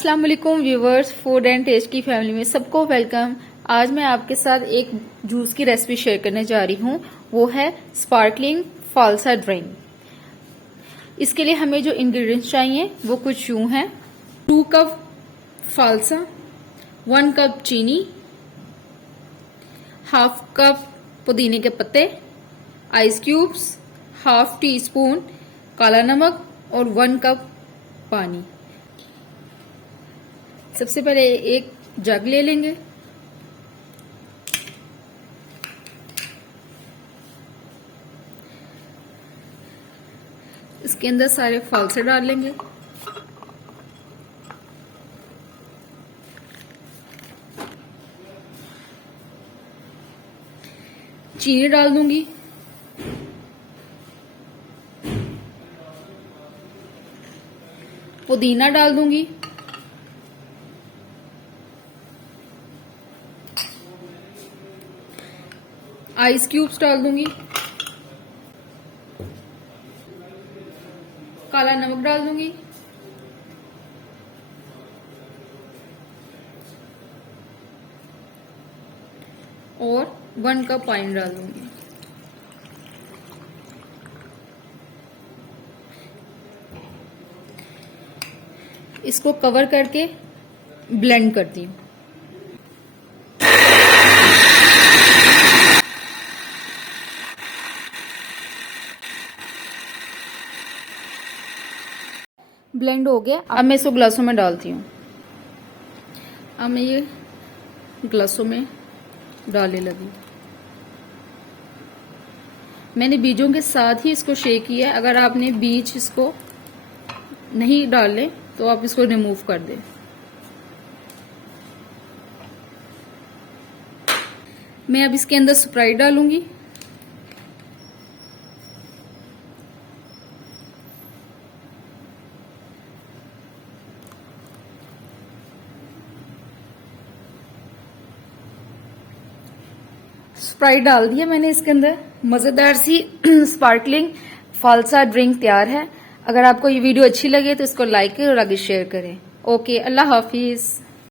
अस्सलाम वालेकुम viewers, food and test की फैमिली में सबको वेलकम। आज मैं आपके साथ एक जूस की रेसिपी शेयर करने जा रही हूँ, वो है स्पार्कलिंग फालसा ड्रिंक। इसके लिए हमें जो इंग्रेडिएंट्स चाहिए वो कुछ यूं हैं। 2 कप फालसा, 1 कप चीनी, हाफ कप पुदीने के पत्ते, ice cubes, half tea spoon काला नमक और 1 कप पानी। सबसे पहले एक जग ले लेंगे, इसके अंदर सारे फालसे डाल लेंगे। चीनी डाल दूंगी, पुदीना डाल दूंगी, आइस क्यूब्स डाल दूंगी, काला नमक डाल दूंगी, और 1 कप पानी डाल दूंगी। इसको कवर करके ब्लेंड करती हूँ। ब्लेंड हो गया, अब मैं इसको ग्लासों में डालती हूँ। अब मैं ये ग्लासों में डालने लगी। मैंने बीजों के साथ ही इसको शेक किया। अगर आपने बीज इसको नहीं डाले तो आप इसको रिमूव कर दें। मैं अब इसके अंदर स्प्राइट डालूंगी। स्प्राइट डाल दिया मैंने इसके अंदर। मजेदार सी स्पार्कलिंग फालसा ड्रिंक तैयार है। अगर आपको ये वीडियो अच्छी लगे तो इसको लाइक करें और आगे शेयर करें। ओके, अल्लाह हाफिज।